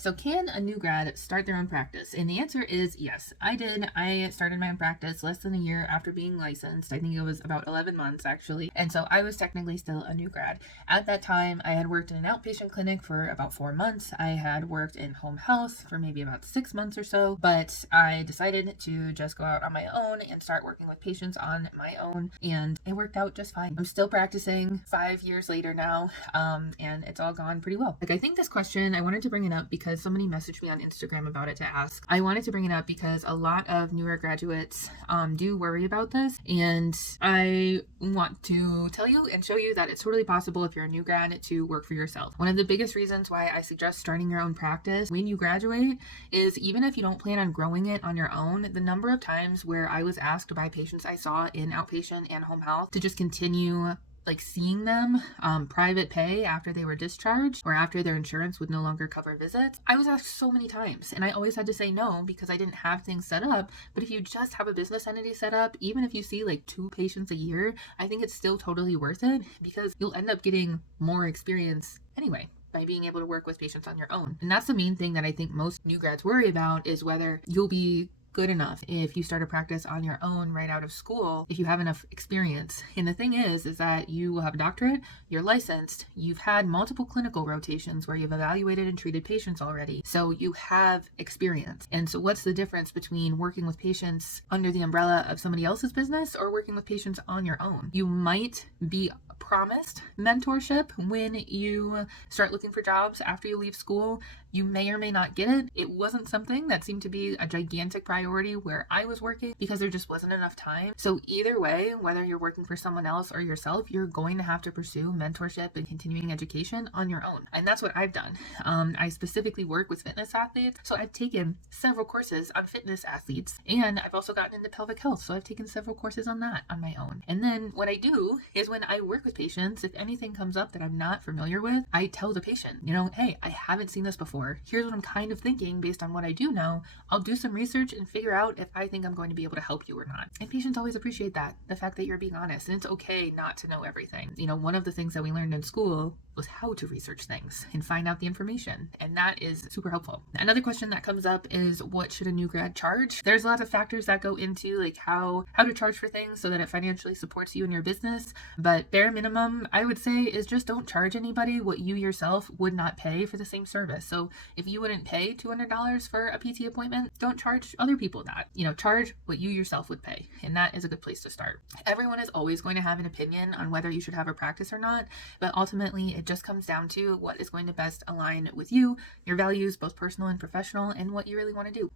So can a new grad start their own practice? And the answer is yes. I did. I started my own practice less than a year after being licensed. I think it was about 11 months actually. And so I was technically still a new grad. At that time, I had worked in an outpatient clinic for about 4 months. I had worked in home health for maybe about 6 months or so, but I decided to just go out on my own and start working with patients on my own. And it worked out just fine. I'm still practicing 5 years later now, and it's all gone pretty well. I think this question, I wanted to bring it up because somebody messaged me on Instagram about it to ask. I wanted to bring it up because a lot of newer graduates do worry about this, and I want to tell you and show you that it's totally possible if you're a new grad to work for yourself. One of the biggest reasons why I suggest starting your own practice when you graduate is even if you don't plan on growing it on your own, the number of times where I was asked by patients I saw in outpatient and home health to just continue seeing them private pay after they were discharged or after their insurance would no longer cover visits. I was asked so many times and I always had to say no because I didn't have things set up. But if you just have a business entity set up, even if you see 2 patients a year, I think it's still totally worth it because you'll end up getting more experience anyway by being able to work with patients on your own. And that's the main thing that I think most new grads worry about, is whether you'll be good enough if you start a practice on your own right out of school, if you have enough experience. And the thing is that you will have a doctorate, you're licensed, you've had multiple clinical rotations where you've evaluated and treated patients already, so you have experience. And so what's the difference between working with patients under the umbrella of somebody else's business or working with patients on your own? You might be promised mentorship when you start looking for jobs after you leave school. You may or may not get it. It wasn't something that seemed to be a gigantic priority where I was working because there just wasn't enough time. So either way, whether you're working for someone else or yourself, you're going to have to pursue mentorship and continuing education on your own. And that's what I've done. I specifically work with fitness athletes. So I've taken several courses on fitness athletes, and I've also gotten into pelvic health. So I've taken several courses on that on my own. And then what I do is when I work with patients, if anything comes up that I'm not familiar with, I tell the patient, hey, I haven't seen this before. Here's what I'm kind of thinking based on what I do know. I'll do some research and figure out if I think I'm going to be able to help you or not. And patients always appreciate that, the fact that you're being honest. And it's okay not to know everything. One of the things that we learned in school was how to research things and find out the information. And that is super helpful. Another question that comes up is, what should a new grad charge? There's lots of factors that go into how to charge for things so that it financially supports you and your business. But bare minimum, I would say, is just don't charge anybody what you yourself would not pay for the same service. So if you wouldn't pay $200 for a PT appointment, don't charge other people that. Charge what you yourself would pay. And that is a good place to start. Everyone is always going to have an opinion on whether you should have a practice or not, but ultimately it just comes down to what is going to best align with you, your values, both personal and professional, and what you really want to do.